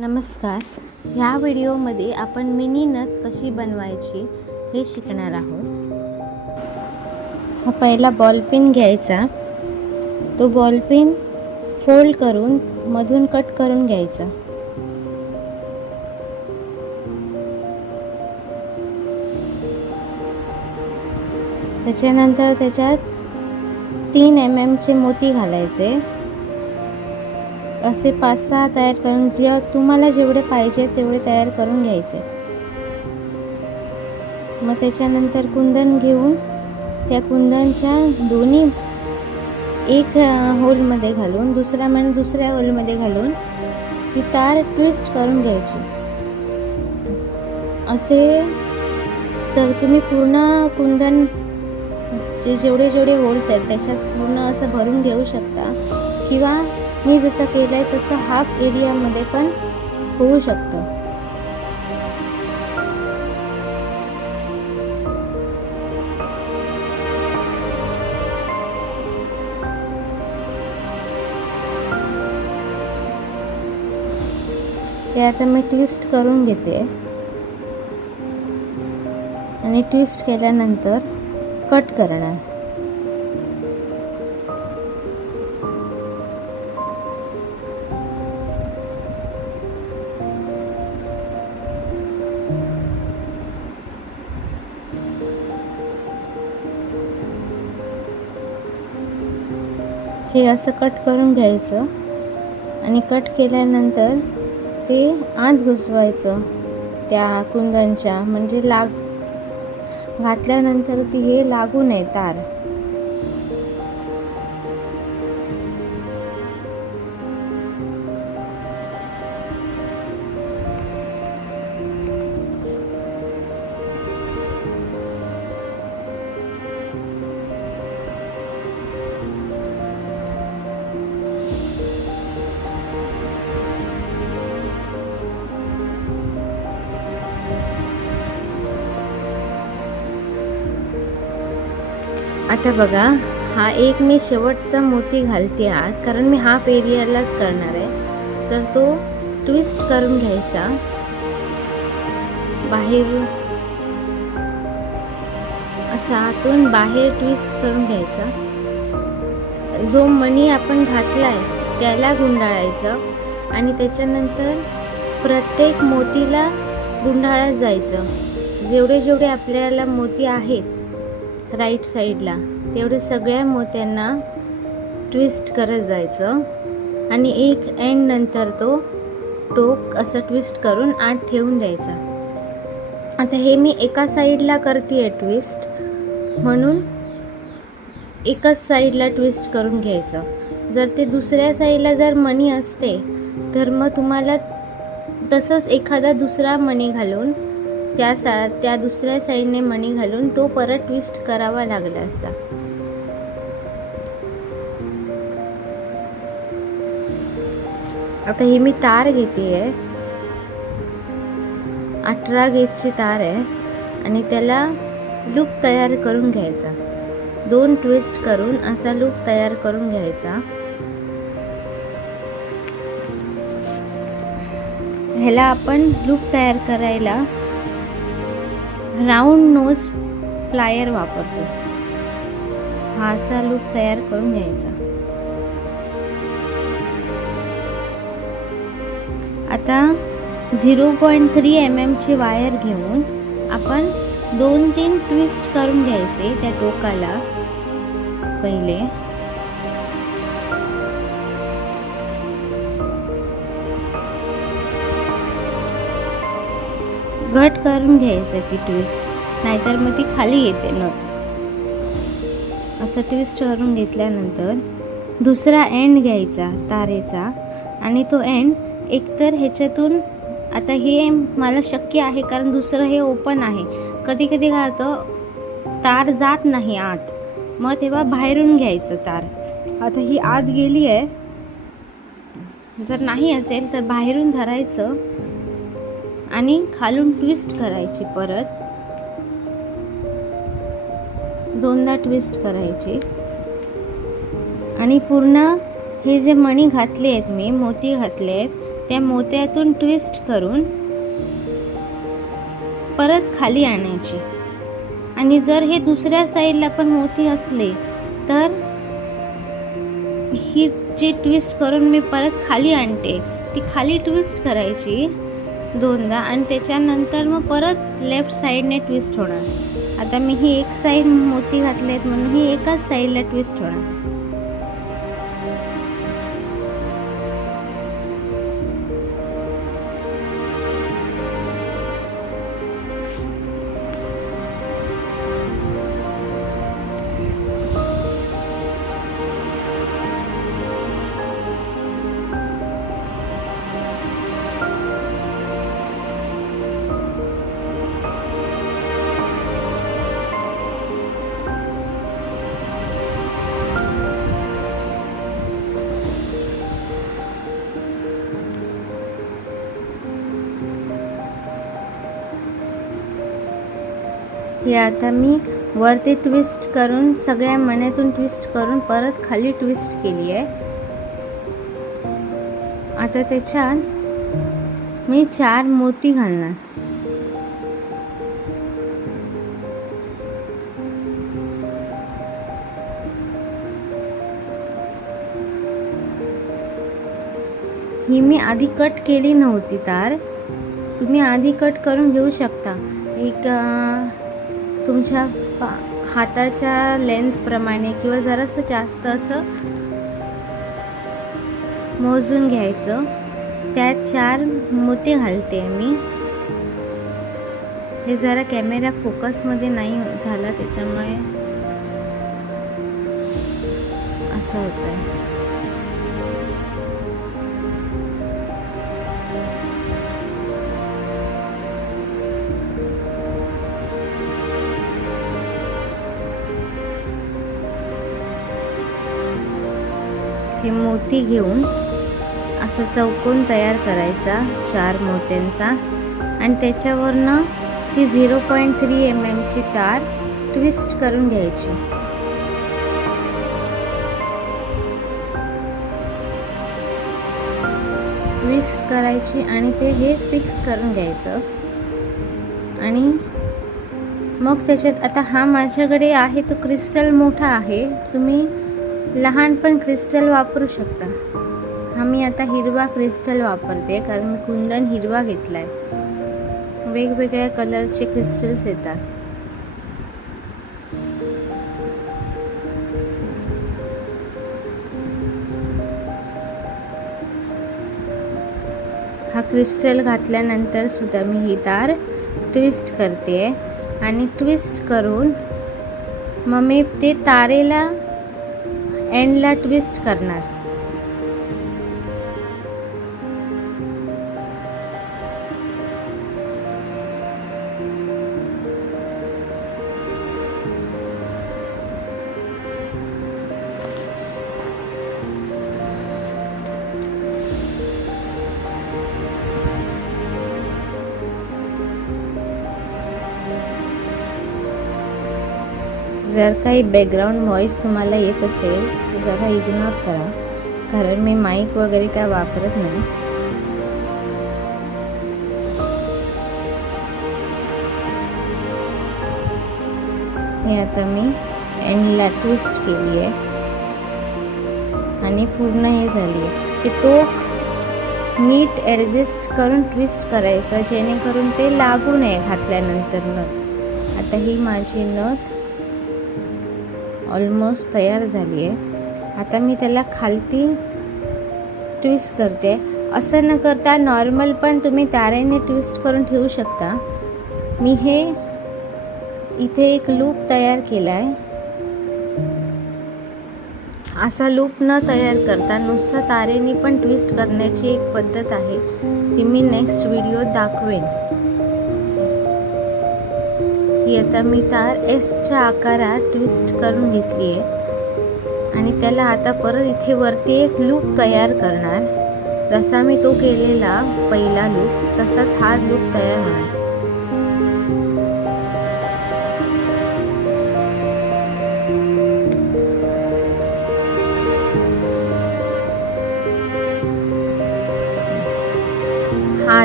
नमस्कार. ह्या व्हिडिओमध्ये आपण मिनी नथ कशी बनवायची हे शिकणार आहोत. हा पहिला बॉल पेन घ्यायचा. तो बॉल पेन फोल्ड करून मधून कट करून घ्यायचा. त्याच्यानंतर त्याच्यात 3 mm चे मोती घालायचे. असे 5-6 तयार करून तुम्हाला जेवढे पाहिजे तेवढे तयार करून घ्यायचे. मग त्याच्यानंतर कुंदन घेऊन त्या कुंदनच्या दोन्ही एक होलमध्ये घालून दुसऱ्या होलमध्ये घालून ती तार ट्विस्ट करून घ्यायची. असे तुम्ही पूर्ण कुंदन जेवढे होल्स आहेत त्याच्यात पूर्ण असं भरून घेऊ शकता, किंवा मी जसं केलंय तसं हाफ एरियामध्ये पण होऊ शकतं. हे आता मी ट्विस्ट करून घेते आणि ट्विस्ट केल्यानंतर कट करणार. हे असं कट करून घ्यायचं आणि कट केल्यानंतर ते आत घुसवायचं त्या कुंदनच्या, म्हणजे घातल्यानंतर ती हे लागू नये तार. आता बघा, हा एक मी शेवटचा मोती घालते आत, कारण मी हाफ एरियालाच करणार आहे. तर तो ट्विस्ट करून घ्यायचा बाहेर, असा आतून बाहेर ट्विस्ट करून घ्यायचा. जो मणी आपण घातलाय त्याला गुंडाळायचं आणि त्याच्यानंतर प्रत्येक मोतीला गुंडाळत जायचं. जेवढे आपल्याला मोती आहेत राईट साईडला तेवढे सगळ्या मोत्यांना ट्विस्ट करत जायचं आणि एक एंड नंतर तो टोक असं ट्विस्ट करून आत ठेवून द्यायचा. आता हे मी एका साईडला करते ट्विस्ट, म्हणून एकाच साईडला ट्विस्ट करून घ्यायचं. जर ते दुसऱ्या साईडला जर मणी असते तर मग तुम्हाला तसंच एखादा दुसरा मणी घालून त्या दुसऱ्या साईडने मणी घालून तो परत ट्विस्ट करावा लागला असता. आता ही मी तार घेते आहे, 18 गेजची तार आहे आणि त्याला लूप तयार करून घ्यायचा. 2 ट्विस्ट करून असा लूप तयार करून घ्यायचा. ह्याला आपण लूप तयार करायला राऊंड नोज प्लायर वापरतो. हा असा लूप तयार करून घ्यायचा. आता 0.3 mm ची वायर घेऊन आपण 2-3 ट्विस्ट करून घ्यायचे त्या टोकाला. पहिले घट करून घ्यायचं ती ट्विस्ट, नाहीतर मग ती खाली येते नथ. असं ट्विस्ट करून घेतल्यानंतर दुसरा एंड घ्यायचा तारेचा आणि तो एंड एकतर ह्याच्यातून, आता हे मला शक्य आहे कारण दुसरं हे ओपन आहे. कधी कधी काय होतं तार जात नाही आत, मग तेव्हा बाहेरून घ्यायचं तार. आता ही आत गेली आहे, जर नाही असेल तर बाहेरून धरायचं आणि खालून ट्विस्ट करायची. परत 2दा ट्विस्ट करायची आणि पूर्ण हे जे मणी घातले आहेत, मी मोती घातले आहेत त्या मोत्यातून ट्विस्ट करून परत खाली आणायची. आणि जर हे दुसऱ्या साईडला पण मोती असले तर ही जी ट्विस्ट करून मी परत खाली आणते ती खाली ट्विस्ट करायची दोनदा आणि त्याच्यानंतर मग परत लेफ्ट साईडने ट्विस्ट होणार. आता मी ही एक साईड मोती घातले आहेत म्हणून ही एकाच साईडला ट्विस्ट होणार. हे आता मी वरती ट्विस्ट करून सगळ्या मण्यातून ट्विस्ट करून परत खाली ट्विस्ट केली आहे. आता त्याच्यात मी 4 मोती घालणार. ही मी आधी कट केली नव्हती तार, तुम्ही आधी कट करून घेऊ शकता. एक तुमच्या हाताच्या लेंथ प्रमाणे किंवा जरासं जास्त असं मोजून घ्यायचं. त्यात 4 मोती घालते मी. हे जरा कॅमेरा फोकसमध्ये नाही झाला त्याच्यामुळे असं होत आहे. हे मोती घेऊन असं चौकोन तयार करायचा 4 मोत्यांचा आणि त्याच्यावरनं ती 0.3 mm ची तार ट्विस्ट करून घ्यायची. ट्विस्ट करायची आणि ते हे फिक्स करून घ्यायचं. आणि मग त्याच्यात आता हा माझ्याकडे आहे तो क्रिस्टल मोठा आहे, तुम्ही लहान पण क्रिस्टल वापरू शकता. हा मी आता हिरवा क्रिस्टल वापरते कारण मी कुंदन हिरवा घेतलाय. वेगवेगळ्या कलरचे क्रिस्टल्स येतात. हा क्रिस्टल घातल्यानंतर सुद्धा मी ही तार ट्विस्ट करते आणि ट्विस्ट करून मग मी ते तारेला एंडला ट्विस्ट करणार. जर काही बॅकग्राऊंड व्हॉइस तुम्हाला येत असेल तर जरा इग्नोर करा कारण मी माईक वगैरे काय वापरत नाही. हे आता मी एंडला ट्विस्ट केली आहे आणि पूर्ण हे झाली आहे. ते टोक नीट ॲडजस्ट करून ट्विस्ट करायचं जेणेकरून ते लागू नये घातल्यानंतर नथ. आता ही माझी नथ ऑलमोस्ट तयार झाली आहे. आता मी त्याला खालती ट्विस्ट करते. असं न करता नॉर्मल पण तुम्ही तारेने ट्विस्ट करून ठेवू शकता. मी हे इथे एक लूप तयार केला आहे. असा लूप न तयार करता नुसतं तारेने पण ट्विस्ट करण्याची एक पद्धत आहे, ती मी नेक्स्ट व्हिडिओत दाखवेन. ही आता मी तार एसच्या आकारात ट्विस्ट करून घेतली आहे आणि त्याला आता परत इथे वरती एक लूप तयार करणार. जसा मी तो केलेला पहिला लूप तसाच हा लूप तयार होणार.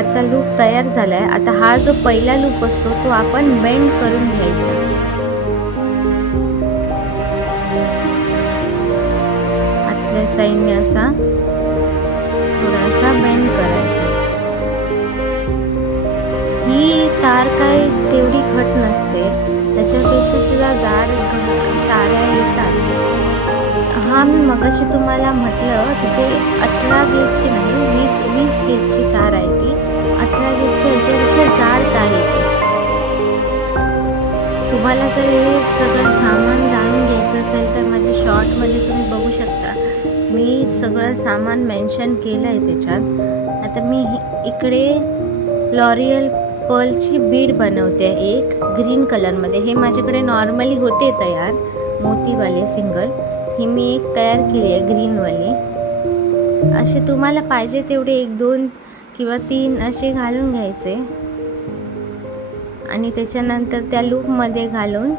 आता लूप तयार झालाय. आता हा जो पहिला लूप असतो तो आपण बेंड करून घ्यायचा. आतल्या साईडने असा थोडासा बेंड करायचा. ही तार काय तेवढी घट नसते, त्याच्यापेक्षा सुद्धा जाड तारा येतात. हा मी मगाशी तुम्हाला म्हटलं तिथे 18 गेजची नाही, 20 गेजची तार आहे ती. 18 गेजची ह्याच्यापेक्षा जाड तार येते. तुम्हाला जर हे सगळं सामान जाणून घ्यायचं असेल तर माझ्या शॉर्टमध्ये तुम्ही बघू शकता, मी सगळं सामान मेन्शन केलं आहे त्याच्यात. आता मी इकडे लॉरियल पर्लची बीड बनवते एक ग्रीन कलरमध्ये. हे माझ्याकडे नॉर्मली होते तयार मोतीवाले सिंगल, ही मी एक तयार केली आहे ग्रीनवाली. असे तुम्हाला पाहिजे तेवढे 1, 2 किंवा 3 असे घालून घ्यायचे आणि त्याच्यानंतर त्या लूपमध्ये घालून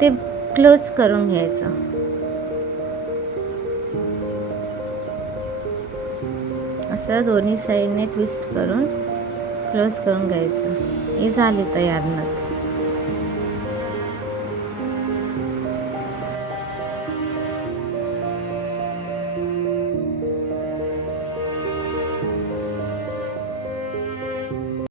ते क्लोज करून घ्यायचं. असं दोन्ही साईडने ट्विस्ट करून क्लोज करून घ्यायचं. हे झाले तयार नथ.